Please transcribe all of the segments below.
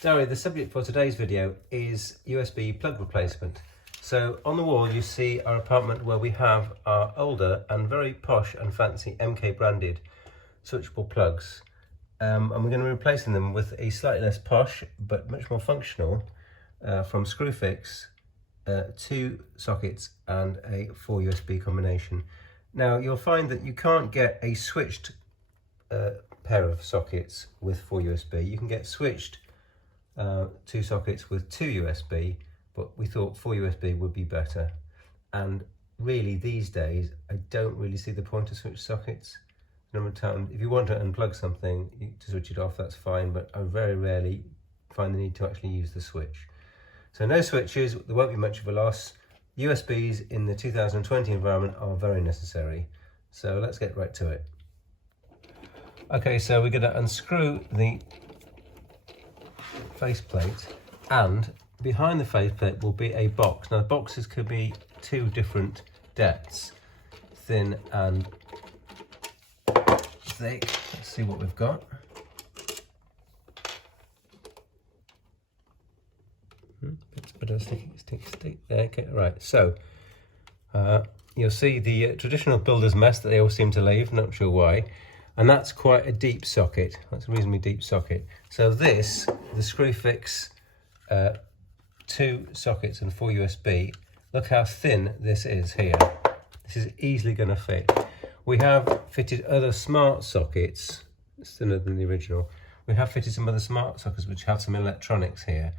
So the subject for today's video is USB plug replacement. So on the wall you see our apartment where we have our older and very posh and fancy MK branded switchable plugs. And we're going to be replacing them with a slightly less posh but much more functional from Screwfix 2 sockets and a 4 USB combination. Now you'll find that you can't get a switched pair of sockets with 4 USB. You can get switched 2 sockets with 2 USB, but we thought 4 USB would be better. And really these days I don't really see the point of switch sockets. If you want to unplug something to switch it off, that's fine, but I very rarely find the need to actually use the switch. So no switches, there won't be much of a loss. USBs in the 2020 environment are very necessary. So let's get right to it. Okay, so we're going to unscrew the faceplate, and behind the faceplate will be a box. Now the boxes could be 2 different depths, thin and thick. Let's see what we've got. It's a bit of stick there. Okay, right. So you'll see the traditional builder's mess that they all seem to leave. Not sure why. And that's quite a deep socket. That's a reasonably deep socket. So this, the Screwfix 2 sockets and 4 USB, look how thin this is here. This is easily going to fit. We have fitted other smart sockets, it's thinner than the original. We have fitted some other smart sockets which have some electronics here,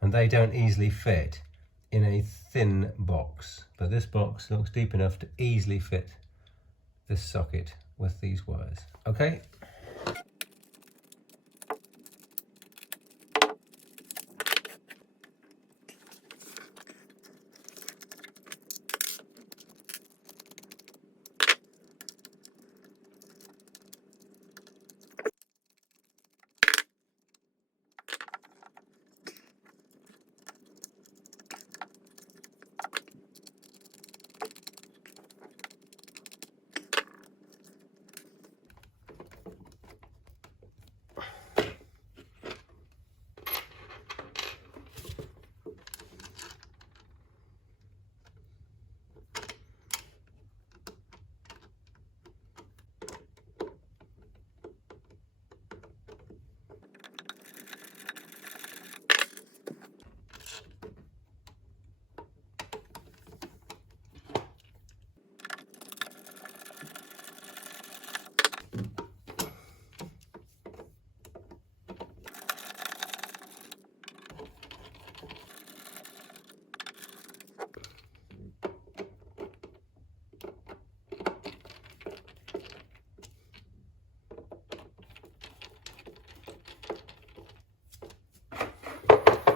and they don't easily fit in a thin box. But this box looks deep enough to easily fit this socket with these wires. Okay,